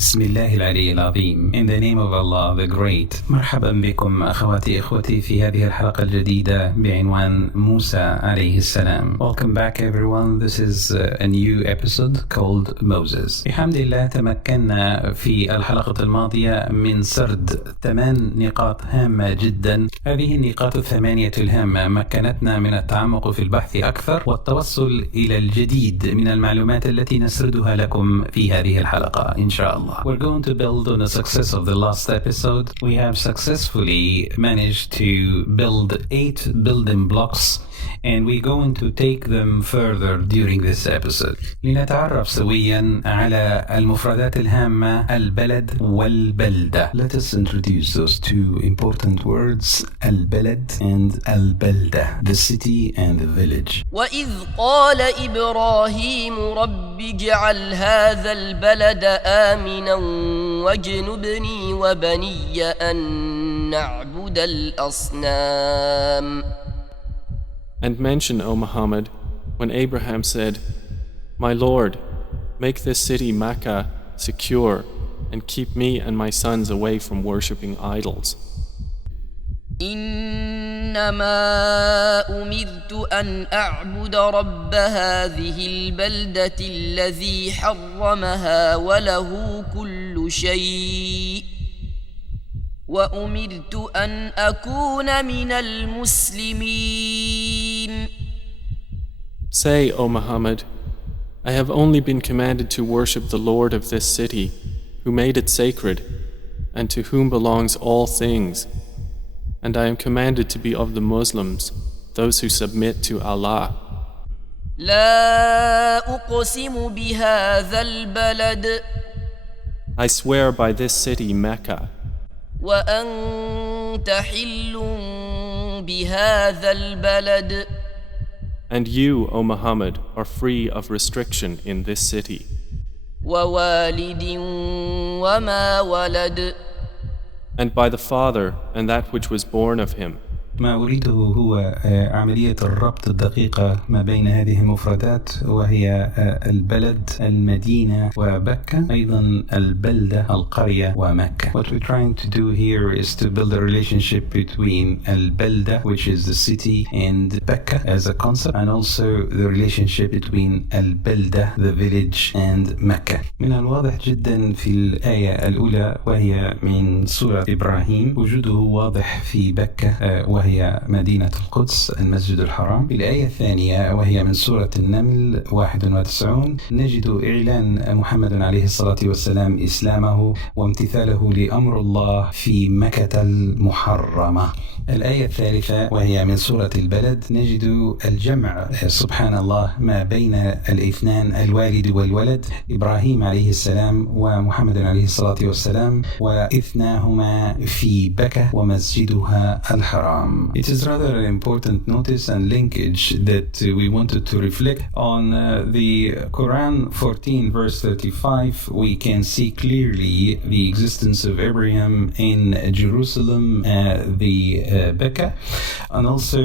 بسم الله العلي العظيم. In the name of Allah the Great. مرحبا بكم أخواتي إخوتي في هذه الحلقة الجديدة بعنوان موسى عليه السلام. Welcome back everyone. This is a new episode called Moses. بحمد الله تمكنا في الحلقة الماضية من سرد 8 نقاط هامة جدا. هذه النقاط الثمانية الهامة مكنتنا من التعمق في البحث أكثر والتوصل إلى الجديد من المعلومات التي نسردها لكم في هذه الحلقة إن شاء الله. We're going to build on the success of the last episode. We have successfully managed to build 8 building blocks and we're going to take them further during this episode. لنتعرف سويا على المفردات الهامة البلد والبلدة. Let us introduce those two important words, البلد and البلدة, the city and the village. وإذ قال إبراهيم رب اجعل هذا البلد آمنا واجنبني وبني أن نعبد الأصنام. And mention, O Muhammad, when Abraham said, My Lord, make this city Mecca secure and keep me and my sons away from worshipping idols. إنما أمرت أن أعبد رب هذه البلدة الذي حرمها وله كل شيء وأمرت أن أكون من المسلمين. Say, O Muhammad, I have only been commanded to worship the Lord of this city, who made it sacred, and to whom belongs all things. And I am commanded to be of the Muslims, those who submit to Allah. لا أقسم بهذا البلد. I swear by this city, Mecca. وأنت حل بهذا البلد. And you, O Muhammad, are free of restriction in this city. ووالد وما ولد. And by the Father and that which was born of him. ما أريده هو عملية الربط الدقيقة ما بين هذه المفردات وهي البلد المدينة وبكة أيضا البلدة القرية ومكة. What we're trying to do here is to build a relationship between البلدة which is the city and Mecca as a concept and also the relationship between البلدة the village and مكة. من الواضح جدا في الآية الأولى وهي من سورة إبراهيم وجوده واضح في بكة وهي مدينة القدس المسجد الحرام. في الآية الثانية وهي من سورة النمل 91 نجد إعلان محمد عليه الصلاة والسلام إسلامه وامتثاله لأمر الله في مكة المحرمة. الآية الثالثة وهي من سورة البلد نجد الجمع سبحان الله ما بين الاثنان الوالد والولد إبراهيم عليه السلام ومحمد عليه الصلاة والسلام وإثناهما في بكة ومسجدها الحرام. It is rather an important notice and linkage that we wanted to reflect on the Quran 14 verse 35. We can see clearly the existence of Abraham in Jerusalem, the Mecca, and also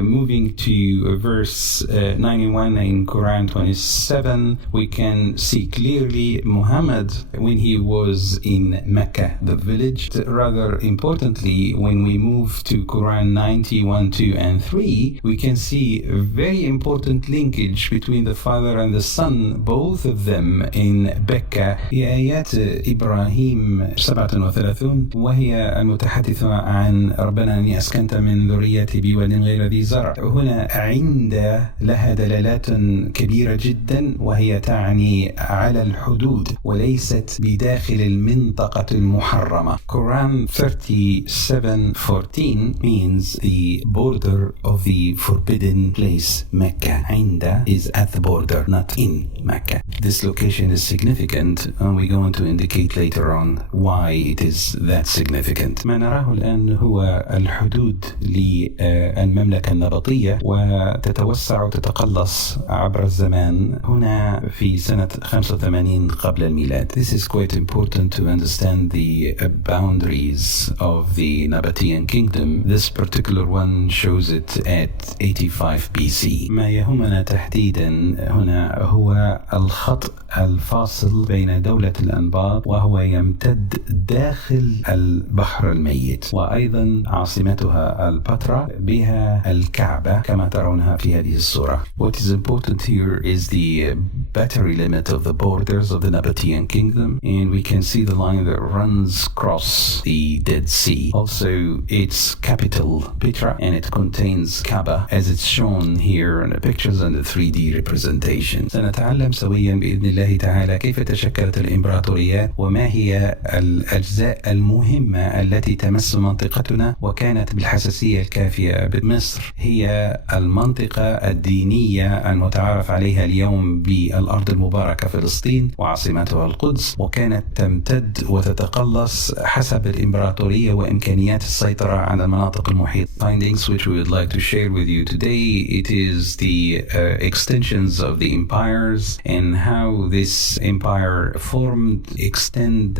moving to verse 91 in Quran 27, we can see clearly Muhammad when he was in Mecca, the village. Rather importantly, when we move to Quran 91, 2 and 3, we can see a very important linkage between the father and the son, both of them in Mecca. في آيات إبراهيم 37 وهي المتحدثة عن ربنا أني أسكنت من ذريتي بواد غير ذي زرع. هنا عند لها دلالات كبيرة جدا وهي تعني على الحدود وليست بداخل المنطقة المحرمة. Quran 37:14 means the border of the forbidden place Mecca. عند is at the border, not in Mecca. This location is significant and we're going to indicate later on why it is that significant. ما نراه الآن هو الحدود للمملكة النبطية وتتوسع وتتقلص عبر الزمان هنا في سنة 85 قبل الميلاد. This is quite important to understand the boundaries of the Nabatean kingdom. This particular one shows it at 85 BC. ما يهمنا تحديدا هنا هو الخط الفاصل بين دولة الأنباط وهو يمتد داخل البحر الميت، وأيضا عاصمتها البتراء، بها الكعبة كما ترونها في هذه الصورة. What is important here is the battery limit of the borders of the Nabatean kingdom, and we can see the line that runs across the Dead Sea. Also, its capital, Petra, and it contains Kaaba as it's shown here in the pictures and the 3D representation. سنتعلم سويا بإذن الله تعالى كيف تشكلت الإمبراطوريات وما هي الأجزاء المهمة التي تمس منطقتنا وكانت بالحساسية الكافية. بمصر هي المنطقة الدينية المتعارف عليها اليوم بالأرض المباركة فلسطين وعاصمتها القدس، وكانت تمتد وتتقلص حسب الإمبراطورية وإمكانيات السيطرة على المناطق المحيطة. Findings which we would like to share with you today, it is the extensions of the empires and how this empire formed, extend,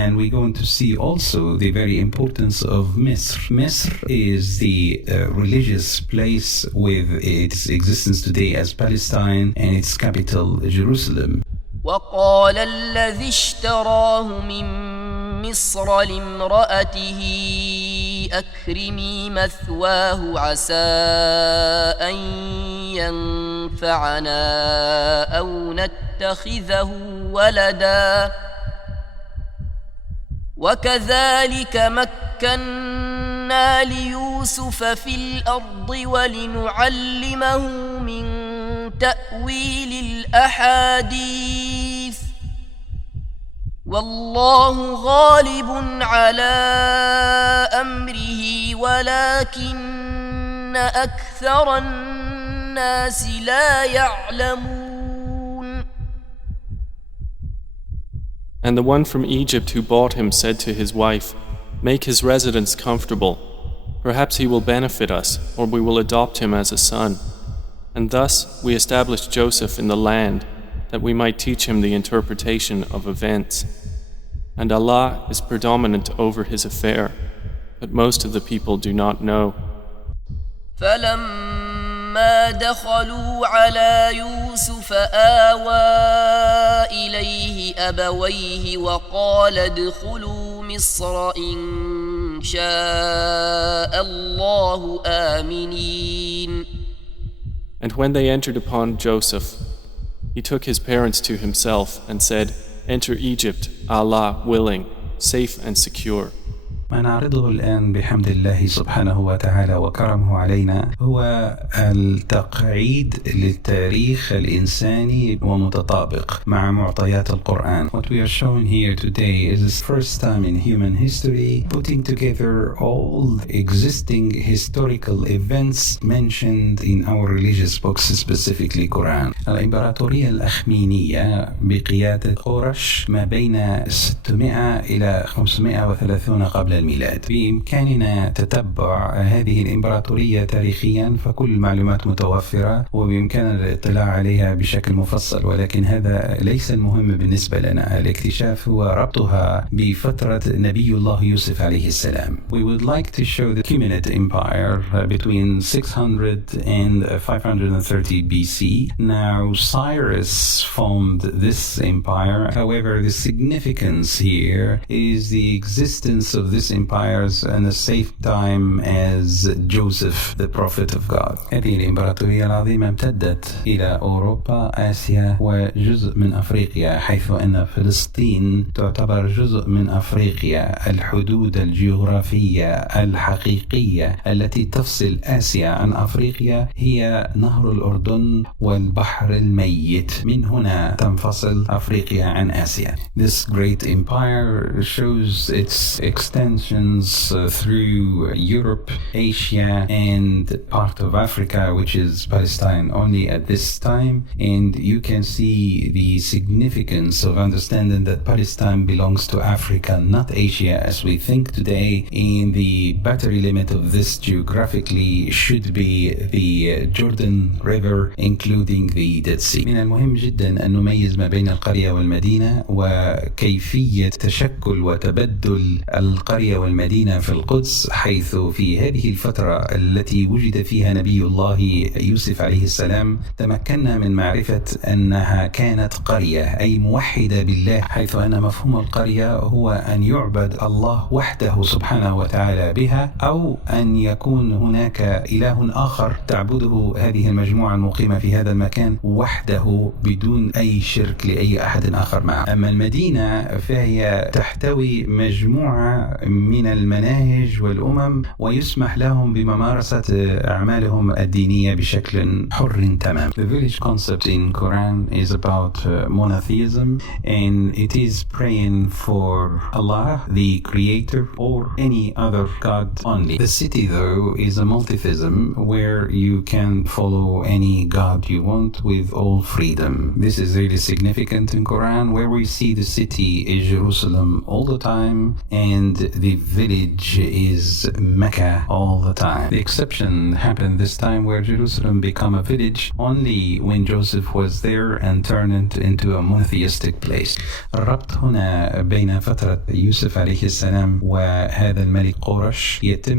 and we're going to see also the very importance of Misr. Misr is the religious place with its existence today as Palestine and its capital Jerusalem. وقال الذي اشتراه من مصر لامرأته أكرمي مثواه عسى أن ينفعنا أو نتخذه ولدا وكذلك مكنا ليوسف في الأرض ولنعلمه من تأويل الأحاديث والله غالب على أمره ولكن أكثر الناس لا يعلمون. And the one from Egypt who bought him said to his wife, "Make his residence comfortable. Perhaps he will benefit us, or we will adopt him as a son." And thus we established Joseph in the land, that we might teach him the interpretation of events. And Allah is predominant over his affair, but most of the people do not know. فلما دخلوا على يوسف آوى إليه أبويه وقال ادخلوا مصر إن شاء الله آمنين. And when they entered upon Joseph, he took his parents to himself and said, "Enter Egypt, Allah willing, safe and secure." ما نعرضه الآن بحمد الله سبحانه وتعالى وكرمه علينا هو التقعيد للتاريخ الإنساني ومتطابق مع معطيات القرآن. What we are showing here today is the first time in human history putting together all existing historical events mentioned in our religious books, specifically Quran. الإمبراطورية الأخمينية بقيادة قرش ما بين 600 إلى 530 قبل الميلاد. بإمكاننا تتبع هذه الإمبراطورية تاريخيا، فكل المعلومات متوفرة وبإمكاننا الاطلاع عليها بشكل مفصل، ولكن هذا ليس المهم بالنسبة لنا. الاكتشاف هو ربطها بفترة نبي الله يوسف عليه السلام. We would like to show the Achaemenid Empire between 600 and 530 BC. Now Cyrus formed this empire. However, the significance here is the existence of this empires in the same time as Joseph, the prophet of God. هذه الإمبراطورية العظيمة امتدت إلى أوروبا، آسيا وجزء من أفريقيا، حيث أن فلسطين تعتبر جزء من أفريقيا. الحدود الجغرافية الحقيقية التي تفصل آسيا عن أفريقيا هي نهر الأردن والبحر الميت. من هنا تنفصل أفريقيا عن آسيا. This great empire shows its extensions through Europe, Asia, and part of Africa, which is Palestine only at this time. And you can see the significance of understanding that Palestine belongs to Africa, not Asia, as we think today. And the boundary limit of this geographically should be the Jordan River, including the Dead Sea. من المهم جدا أن نميز ما بين القرية والمدينة وكيفية تشكل وتبدل القرية القرية والمدينة في القدس، حيث في هذه الفترة التي وجد فيها نبي الله يوسف عليه السلام تمكنا من معرفة أنها كانت قرية، أي موحدة بالله، حيث أن مفهوم القرية هو أن يعبد الله وحده سبحانه وتعالى بها، أو أن يكون هناك إله آخر تعبده هذه المجموعة المقيمة في هذا المكان وحده بدون أي شرك لأي أحد آخر معه. أما المدينة فهي تحتوي مجموعة من المناهج والأمم، ويسمح لهم بممارسة أعمالهم الدينية بشكل حر تمام. The village concept in Quran is about monotheism, and it is praying for Allah, the creator, or any other god only. The city, though, is a multitheism where you can follow any god you want with all freedom. This is really significant in Quran, where we see the city is Jerusalem all the time and the village is Mecca all the time. The exception happened this time where Jerusalem became a village only when Joseph was there and turned it into a monotheistic place. الربط هنا بين فترة يوسف عليه السلام وهذا الملك قورش يتم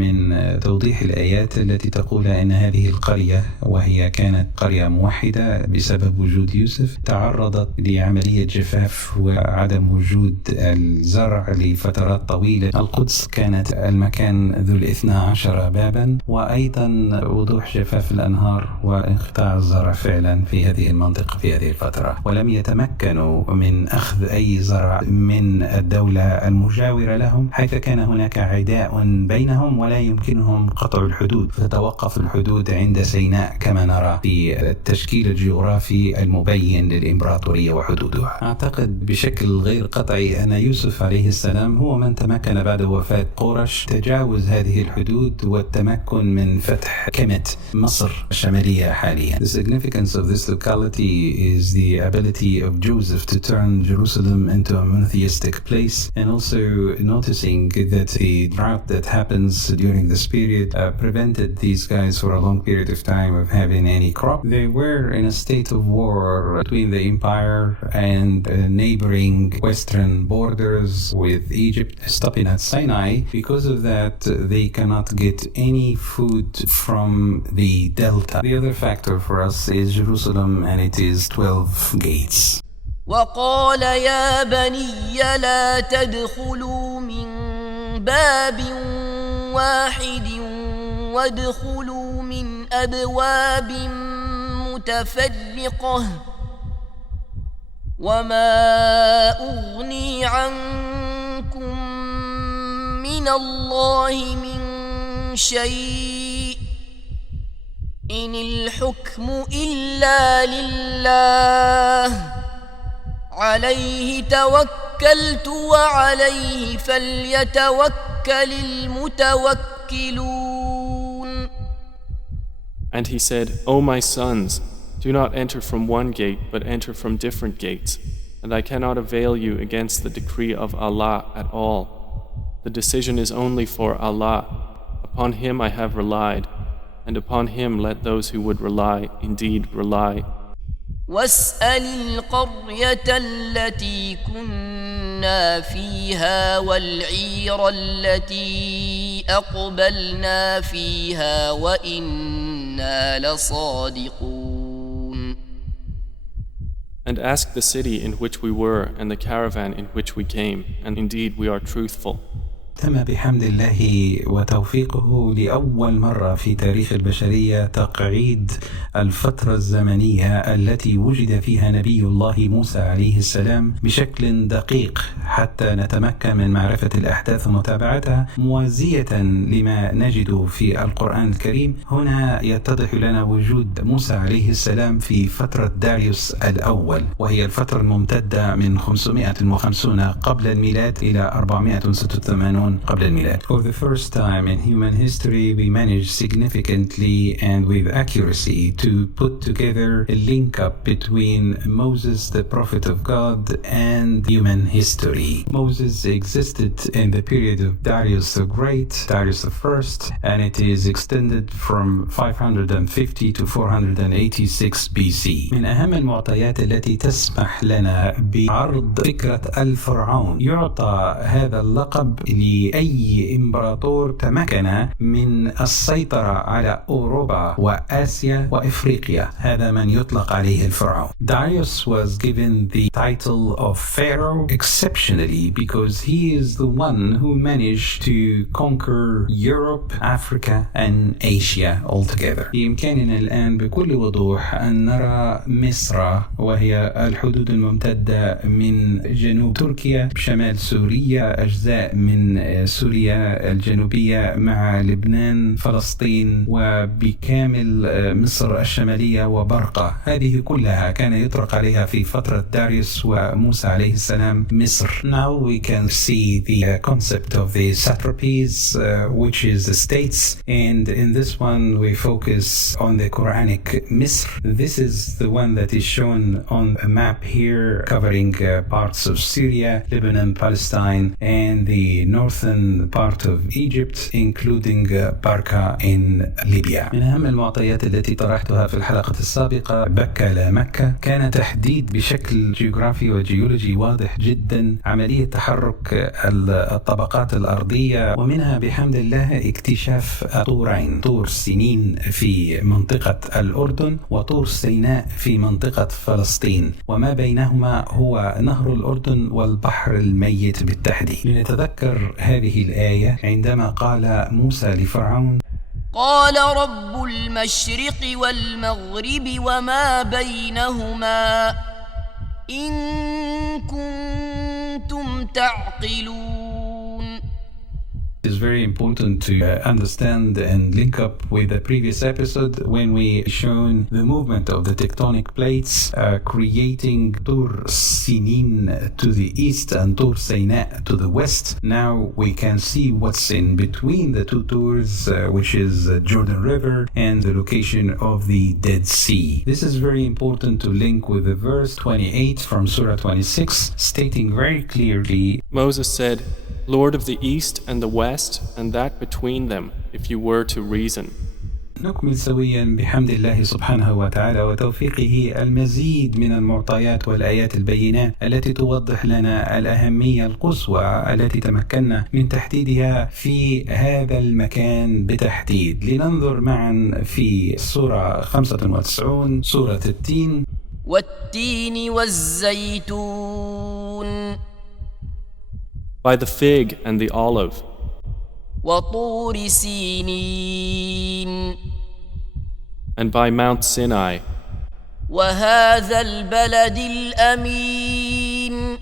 من توضيح الآيات التي تقول أن هذه القرية، وهي كانت قرية موحدة بسبب وجود يوسف، تعرضت لعملية جفاف وعدم وجود الزرع لفترات طويلة. القدس كانت المكان ذو 12 بابا، وأيضا وضوح جفاف الأنهار وانقطاع الزرع فعلا في هذه المنطقة في هذه الفترة، ولم يتمكنوا من أخذ أي زرع من الدولة المجاورة لهم، حيث كان هناك عداء بينهم ولا يمكنهم قطع الحدود، فتوقف الحدود عند سيناء كما نرى في التشكيل الجغرافي المبين للإمبراطورية وحدودها. أعتقد بشكل غير قطعي أن يوسف عليه السلام هو من تمكن بعد وفاة قورش تجاوز هذه الحدود والتمكن من فتح كاملة مصر الشمالية حاليا. The significance of this locality is the ability of Joseph to turn Jerusalem into a monotheistic place, and also noticing that the drought that happens during this period prevented these guys for a long period of time of having any crop. They were in a state of war between the empire and neighboring western borders with Egypt, stopping at Sinai. Because of that, they cannot get any food from the delta. The other factor for us is Jerusalem, and it is 12 gates. وقال يا بني لا تدخلوا من باب واحد وادخلوا من أبواب متفرقة وما أغني عنكم من الله من شيء إن الحكم إلا لله عليه توكلت وعليه فليتوكل المتوكلون. And he said, O my sons, do not enter from one gate, but enter from different gates, and I cannot avail you against the decree of Allah at all. The decision is only for Allah. Upon Him I have relied, and upon Him let those who would rely indeed rely. واسأل القرية التي كنا فيها والعير التي أقبلنا فيها وإنا لصادقون. And ask the city in which we were and the caravan in which we came, and indeed we are truthful. تم بحمد الله وتوفيقه لأول مرة في تاريخ البشرية تقعيد الفترة الزمنية التي وجد فيها نبي الله موسى عليه السلام بشكل دقيق حتى نتمكن من معرفة الأحداث ومتابعتها موازية لما نجد في القرآن الكريم. هنا يتضح لنا وجود موسى عليه السلام في فترة داريوس الأول، وهي الفترة الممتدة من 550 قبل الميلاد إلى 486 قبل الميلاد. For the first time in human history, we managed significantly and with accuracy to put together a link up between Moses, the prophet of God, and human history. Moses existed in the period of Darius the Great, Darius the First, and it is extended from 550 to 486 BC. من أهم المعطيات التي تسمح لنا بعرض فكرة الفرعون. يعطى هذا اللقب لأي إمبراطور تمكن من السيطرة على أوروبا وآسيا وإفريقيا. هذا من يطلق عليه الفرعون. Darius was given the title of Pharaoh exceptionally because he is the one who managed to conquer Europe, Africa and Asia altogether. بإمكاننا الآن بكل وضوح أن نرى مصر، وهي الحدود الممتدة من جنوب تركيا بشمال سوريا، أجزاء من سوريا الجنوبية مع لبنان، فلسطين، وبكامل مصر الشمالية وبرقة. هذه كلها كان يطلق عليها في فترة داريوس وموسى عليه السلام مصر. Now we can see the concept of the satrapies, which is the states, and in this one we focus on the Quranic Misr. This is the one that is shown on a map here, covering parts of Syria, Lebanon, Palestine, and the northern part of Egypt, including Barca in Libya. من أهم المعطيات التي طرحتها في الحلقة السابقة بكة لا مكة كان تحديد بشكل جيوغرافي وجيولوجي واضح جدا عملية تحرك الطبقات الأرضية، ومنها بحمد الله اكتشاف طورين: طور سينين في منطقة الأردن وطور سيناء في منطقة فلسطين، وما بينهما هو نهر الأردن والبحر الميت بالتحديد. لنتذكر هذه الآية عندما قال موسى لفرعون: قال رب المشرق والمغرب وما بينهما إن كنتم تعقلون. It's very important to understand and link up with the previous episode when we shown the movement of the tectonic plates creating Tur Sinin to the east and Tur Sinai to the west. Now we can see what's in between the two tours, which is Jordan River and the location of the Dead Sea. This is very important to link with the verse 28 from Surah 26, stating very clearly, Moses said, Lord of the east and the west and that between them, if you were to reason. نكمل سويا بحمد الله سبحانه وتعالى وتوفيقه المزيد من المعطيات والآيات البينات التي توضح لنا الأهمية القصوى التي تمكنا من تحديدها في هذا المكان بتحديد. لننظر معا في سورة 95 سورة التين. والتين والزيتون By the fig and the olive. وطور سينين And by Mount Sinai. وهذا البلد الأمين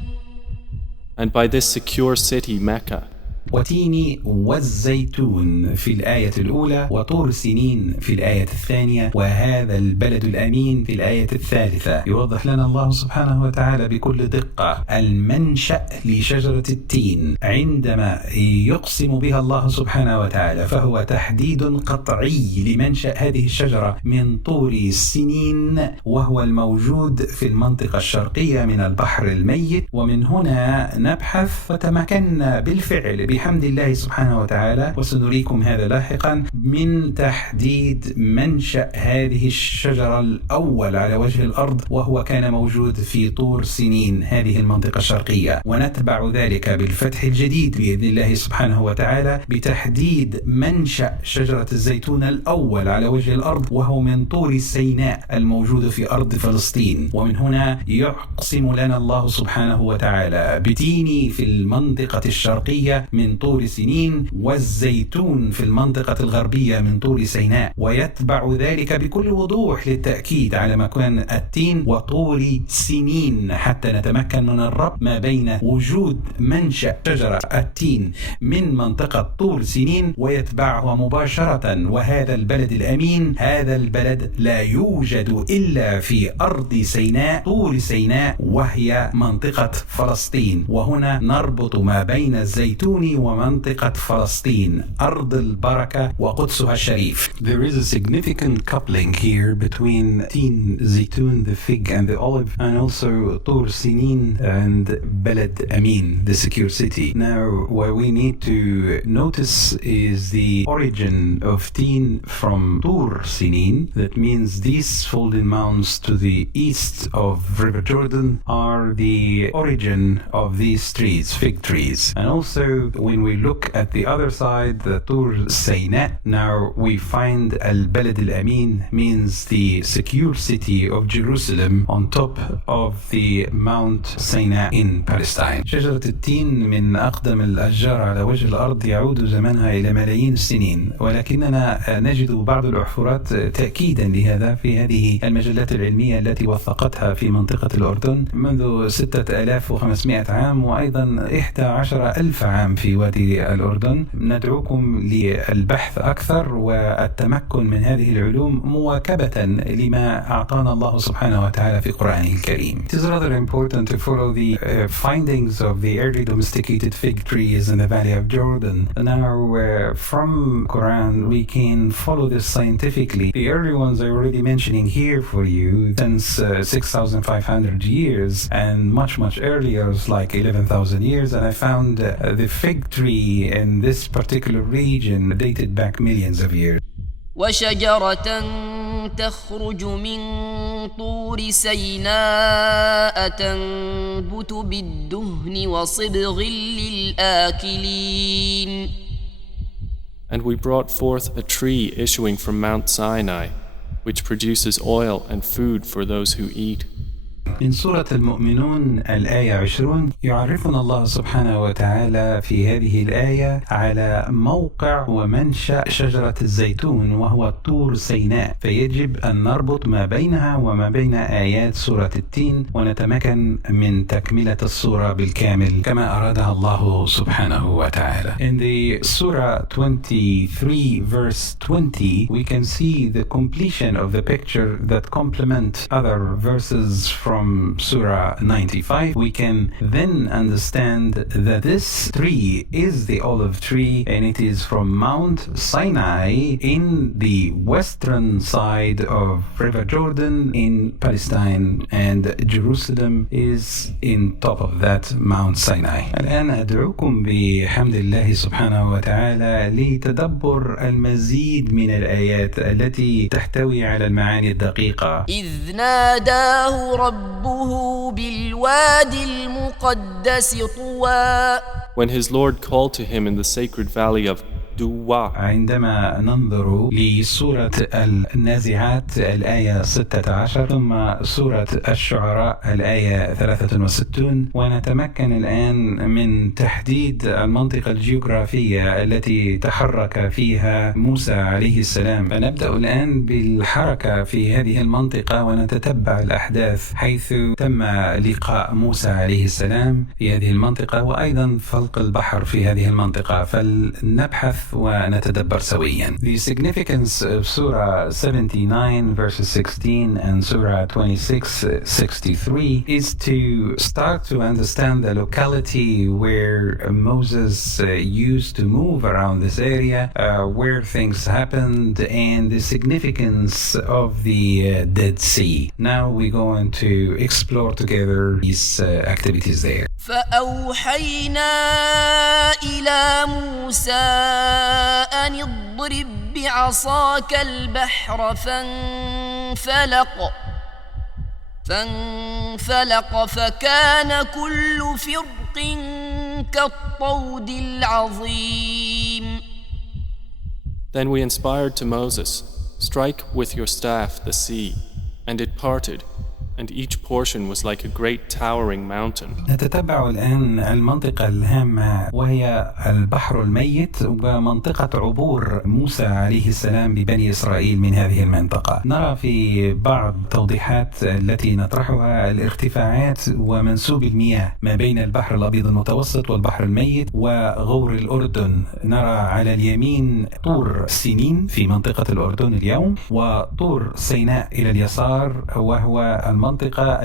And by this secure city, Mecca. وتين والزيتون في الآية الأولى، وطور سنين في الآية الثانية، وهذا البلد الأمين في الآية الثالثة. يوضح لنا الله سبحانه وتعالى بكل دقة المنشأ لشجرة التين عندما يقسم بها الله سبحانه وتعالى، فهو تحديد قطعي لمنشأ هذه الشجرة من طور سنين، وهو الموجود في المنطقة الشرقية من البحر الميت. ومن هنا نبحث وتمكنا بالفعل بحمد الله سبحانه وتعالى، وسنريكم هذا لاحقا، من تحديد منشأ هذه الشجرة الأول على وجه الأرض، وهو كان موجود في طور سنين، هذه المنطقة الشرقية. ونتبع ذلك بالفتح الجديد بإذن الله سبحانه وتعالى بتحديد منشأ شجرة الزيتون الأول على وجه الأرض، وهو من طور سيناء الموجود في أرض فلسطين. ومن هنا يقسم لنا الله سبحانه وتعالى بتيني في المنطقة الشرقية من طور سنين، والزيتون في المنطقة الغربية من طور سيناء. ويتبع ذلك بكل وضوح للتأكيد على مكان التين وطور سنين، حتى نتمكن من الربط ما بين وجود منشأ شجرة التين من منطقة طور سنين ويتبعها مباشرة وهذا البلد الأمين. هذا البلد لا يوجد إلا في أرض سيناء، طور سيناء، وهي منطقة فلسطين. وهنا نربط ما بين الزيتون ومنطقة فلسطين، أرض البركة وقدسها الشريف. There is a significant coupling here between Tin Zaytun, the fig and the olive, and also Tur Sinin and Balad Amin, the secure city. Now, what we need to notice is the origin of Tin from Tur Sinin. That means these folding mounds to the east of River Jordan are the origin of these trees, fig trees. And also when we look at the other side, the Tur Sinai, now we find Al-Balad Al-Amin means the secure city of Jerusalem on top of the Mount Sinai in Palestine. شجرة التين من أقدم الأشجار على وجه الأرض يعود زمنها إلى ملايين السنين، ولكننا نجد بعض الأحفورات تأكيدا لهذا في هذه المجلات العلمية التي وثقتها في منطقة الأردن منذ 6500 عام وأيضا 11,000 عام في وادي الأردن. ندعوكم للبحث أكثر والتمكن من هذه العلوم مواكبة لما أعطانا الله سبحانه وتعالى في قرآنه الكريم. It is rather important to follow the findings of the early domesticated fig trees in the valley of Jordan. Now from Quran we can follow this scientifically. The early ones I'm already mentioning here for you since 6,500 years and much earlier, like 11,000 years, and I found the fig tree in this particular region dated back millions of years. وشجرة تخرج من طور سيناء تنبت بالدهن وصبغ للآكلين. And we brought forth a tree issuing from Mount Sinai, which produces oil and food for those who eat. من سورة المؤمنون الآية 20 يعرفنا الله سبحانه وتعالى في هذه الآية على موقع ومنشأ شجرة الزيتون وهو طور سيناء، فيجب أن نربط ما بينها وما بين آيات سورة التين ونتمكن من تكملة السورة بالكامل كما أرادها الله سبحانه وتعالى. In the Surah 23 verse 20 we can see the completion of the picture that complement other verses from Surah 95. We can then understand that this tree is the olive tree and it is from Mount Sinai in the western side of River Jordan in Palestine, and Jerusalem is in top of that Mount Sinai. الآن أدعوكم بحمد الله سبحانه وتعالى لتدبر المزيد من الآيات التي تحتوي على المعاني الدقيقة. إذ ناداه ربه بالوادي المقدس طوى. When his Lord called to him in the sacred valley of Duwa. عندما ننظر لسورة النازعات الآية 16 ثم سورة الشعراء الآية 63 ونتمكن الآن من تحديد المنطقة الجغرافية التي تحرك فيها موسى عليه السلام. فنبدأ الآن بالحركة في هذه المنطقة ونتتبع الأحداث حيث تم لقاء موسى عليه السلام في هذه المنطقة وأيضا فلق البحر في هذه المنطقة، فلنبحث ونتدبر سويا. The significance of Surah 79 verses 16 and Surah 26:63 is to start to understand the locality where Moses used to move around this area, where things happened, and the significance of the Dead Sea. Now we're going to explore together these activities there. فأوحينا إلى موسى أن اضرب بعصاك البحر فانفلق فكان كل فرق كالطود العظيم. Then we inspired to Moses, strike with your staff the sea, and it parted. And each portion was like a great towering mountain. نتتبع الآن المنطقة الهامة وهي البحر الميت ومنطقة عبور موسى عليه السلام ببني إسرائيل من هذه المنطقة. نرى في بعض توضيحات التي نطرحها الارتفاعات ومنسوب المياه ما بين البحر الأبيض المتوسط والبحر الميت وغور الأردن. نرى على اليمين طور سينين في منطقة الأردن اليوم وطور سيناء إلى اليسار وهو المنطقة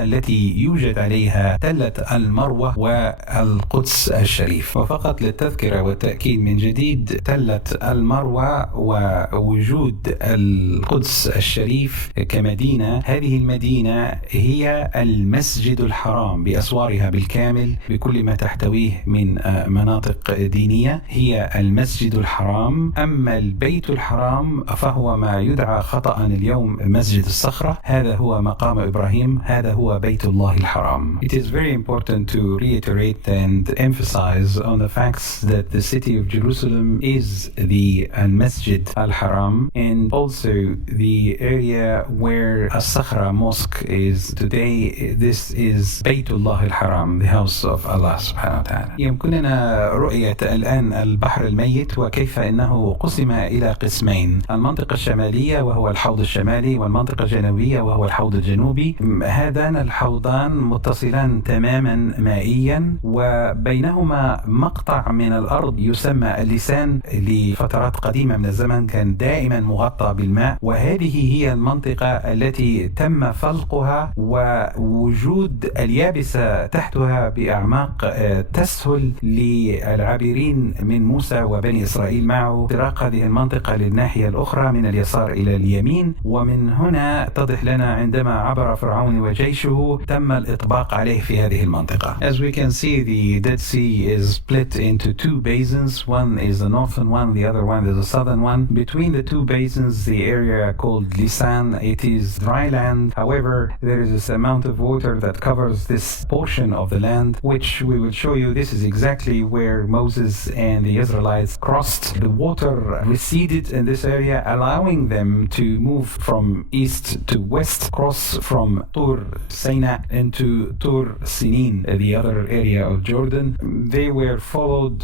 التي يوجد عليها تلة المروة والقدس الشريف. وفقط للتذكرة والتأكيد من جديد، تلة المروة ووجود القدس الشريف كمدينة، هذه المدينة هي المسجد الحرام بأسوارها بالكامل بكل ما تحتويه من مناطق دينية، هي المسجد الحرام. أما البيت الحرام فهو ما يدعى خطأ اليوم مسجد الصخرة، هذا هو مقام إبراهيم أنفسهم هذا هو بيت الله الحرام. It is very important to reiterate and emphasize on the facts that the city of Jerusalem is the Masjid al-Haram and also the area where As-Sakhra Mosque is today. This is Baytullah al-Haram, the house of Allah subhanahu wa ta'ala. يمكننا رؤية الآن البحر الميت وكيف أنه قسم إلى قسمين: المنطقة الشمالية وهو الحوض الشمالي، والمنطقة الجنوبية وهو الحوض الجنوبي. هذان الحوضان متصلان تماما مائيا وبينهما مقطع من الأرض يسمى اللسان. لفترات قديمة من الزمن كان دائما مغطى بالماء، وهذه هي المنطقة التي تم فلقها ووجود اليابسة تحتها بأعماق تسهل للعابرين من موسى وبني إسرائيل معه اختراق هذه المنطقة للناحية الأخرى من اليسار إلى اليمين. ومن هنا تضح لنا عندما عبر فرعون وجيشه تم الإطباق عليه في هذه المنطقة. As we can see, the Dead Sea is split into two basins. One is the northern one, the other one is the southern one. Between the two basins, the area called Lisan, it is dry land. However, there is this amount of water that covers this portion of the land, which we will show you. This is exactly where Moses and the Israelites crossed. The water receded in this area, allowing them to move from east to west, cross from Tur Sinai into Tur Sinin, the other area of Jordan. They were followed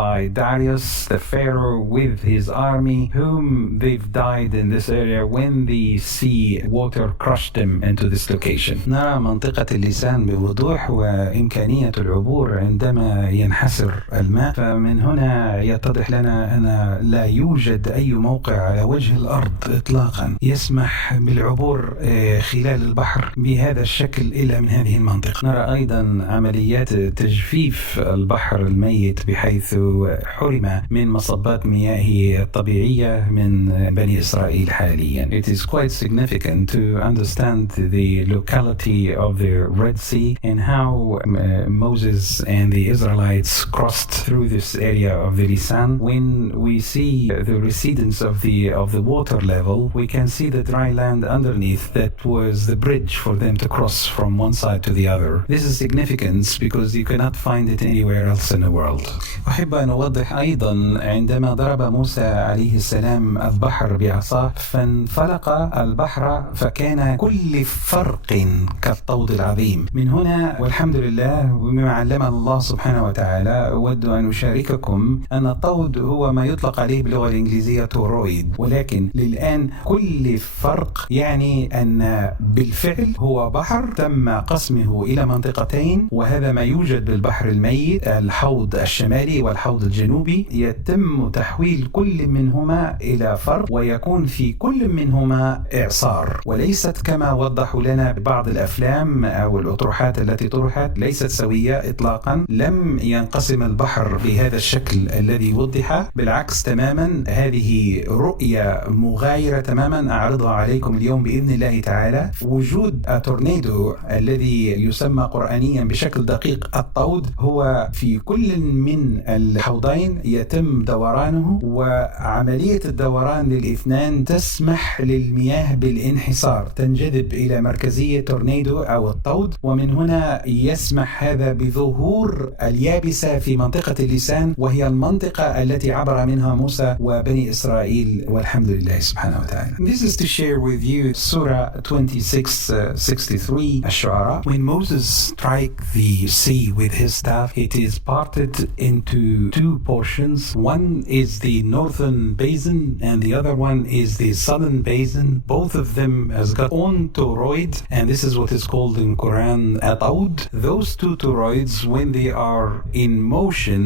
by Darius, the Pharaoh, with his army, whom they've died in this area when the sea water crushed them into this location. نرى منطقة اللسان بوضوح وإمكانية العبور عندما ينحسر الماء. فمن هنا يتضح لنا أن لا يوجد أي موقع على وجه الأرض إطلاقا يسمح بالعبور خلال البحر بهذا الشكل إلا من هذه المنطقة. نرى أيضا عمليات تجفيف البحر الميت بحيث حرم من مصبات مياه طبيعية من بني إسرائيل حاليا. It is quite significant to understand the locality of the Red Sea and how Moses and the Israelites crossed through this area of the Lisan. When we see the recedence of the water level, we can see the dry land underneath that was the bridge for them to cross from one side to the other. This is significant because you cannot find it anywhere else in the world. أحب أن أوضح أيضا عندما ضرب موسى عليه السلام البحر بعصاه فانفلق البحر فكان كل فرق كالطود العظيم. من هنا والحمد لله وبما علمنا الله سبحانه وتعالى أود أن أشارككم أن الطود هو ما يطلق عليه باللغة الإنجليزية تورويد، ولكن للآن كل فرق يعني أن بالفعل هو بحر تم قسمه إلى منطقتين، وهذا ما يوجد بالبحر الميت الحوض الشمالي والحوض الجنوبي. يتم تحويل كل منهما إلى فرق ويكون في كل منهما إعصار، وليست كما وضحوا لنا بعض الأفلام أو الأطروحات التي طرحت ليست سوية إطلاقا. لم ينقسم البحر بهذا الشكل الذي وضح، بالعكس تماما. هذه رؤية مغايرة تماما أعرضها عليكم اليوم بإذن الله تعالى. وجود التورنيدو الذي يسمى قرآنيا بشكل دقيق الطود هو في كل من الحوضين يتم دورانه، وعملية الدوران للاثنان تسمح للمياه بالانحسار، تنجذب إلى مركزية تورنيدو أو الطود، ومن هنا يسمح هذا بظهور اليابسة في منطقة اللسان، وهي المنطقة التي عبر منها موسى وبني إسرائيل والحمد لله سبحانه وتعالى. This is to share with you Surah 26:63 الشعراء. When Moses struck the sea with his staff, it is parted into two portions. One is the northern basin and the other one is the southern basin. Both of them has got own toroid, and this is what is called in Quran ataud. Those two toroids, when they are in motion,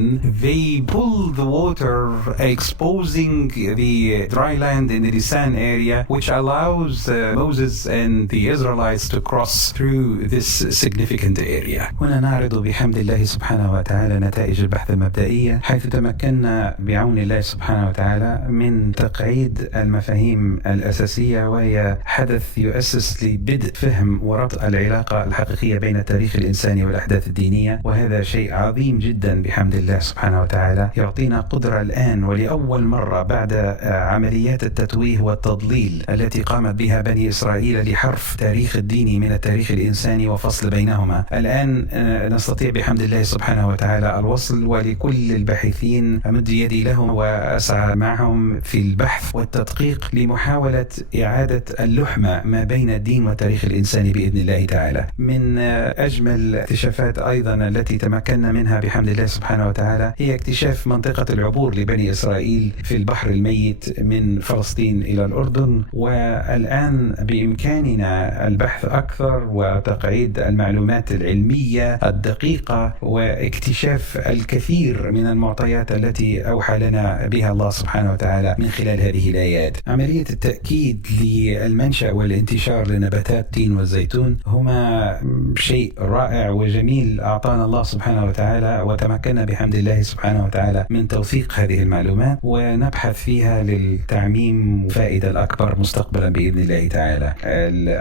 they pull the water, exposing the dry land in the Lisan area, which allows Moses and the Israelites to cross through this significant area. هنا نعرض بحمد الله سبحانه وتعالى نتائج البحث المبدئية، حيث تمكنا بعون الله سبحانه وتعالى من تقعيد المفاهيم الأساسية، وهي حدث يؤسس لبدء فهم وربط العلاقة الحقيقية بين التاريخ الإنساني والأحداث الدينية. وهذا شيء عظيم جدا بحمد الله سبحانه وتعالى، يعطينا قدرة الآن ولأول مرة بعد عمليات التتويه والتضليل التي قامت بها بني إسرائيل لحرف تاريخ الديني من التاريخ الإنساني وفصل بينهما. الآن نستطيع بحمد الله سبحانه وتعالى الوصل، ولكل الباحثين أمد يدي لهم وأسعى معهم في البحث والتدقيق لمحاولة إعادة اللحمة ما بين الدين والتاريخ الإنساني بإذن الله تعالى. من أجمل الاكتشافات أيضا التي تمكنا منها بحمد الله سبحانه وتعالى هي اكتشاف منطقة العبور لبني إسرائيل في البحر الميت من فلسطين إلى الأردن، والآن بإمكاننا البحث أكثر وتقعيد المعلومات العلمية الدقيقة واكتشاف الكثير من المعطيات التي أوحى لنا بها الله سبحانه وتعالى من خلال هذه الآيات. عملية التأكيد للمنشأ والانتشار لنباتات التين والزيتون هما شيء رائع وجميل أعطانا الله سبحانه وتعالى، وتمكنا بحمد الله سبحانه وتعالى من توثيق هذه المعلومات ونبحث فيها للتعميم فائدة الأكبر مستقبلا بإذن الله تعالى.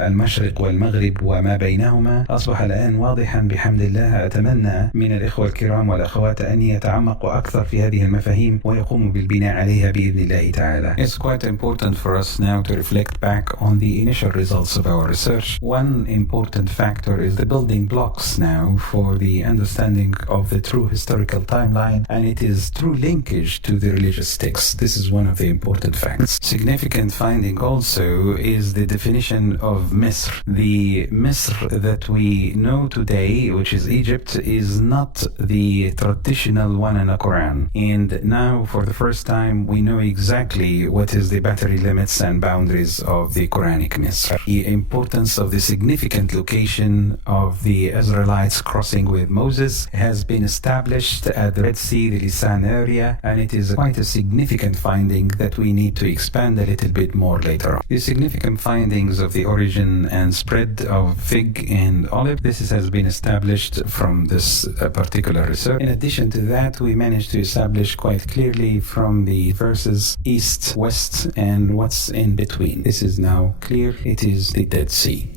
المشرق والمغرب وما بينهما أصبح الآن واضحا بحمد الله. أتمنى من الإخوة الكرام والأخوات أن يتعمقوا أكثر في هذه المفاهيم ويقوموا بالبناء عليها بإذن الله تعالى. It's quite important for us now to reflect back on the initial results of our research. One important factor is the building blocks now for the understanding of the true historical timeline, and it is true linkage to the religious texts. This is one of the important facts. Significant finding also is the definition of Misr. The Misr that we know today, which is Egypt, is not the traditional one in the Quran. And now for the first time we know exactly what is the boundary limits and boundaries of the Quranic Misr. The importance of the significant location of the Israelites crossing with Moses has been established at the Red Sea, the Lisan area, and it is quite a significant finding that we need to expand a little bit more later on. The significant findings of the origin and spread of fig and olive, this has been established from this particular research. In addition to that, we managed to establish quite clearly from the verses east, west, and what's in between. This is now clear. It is the Dead Sea.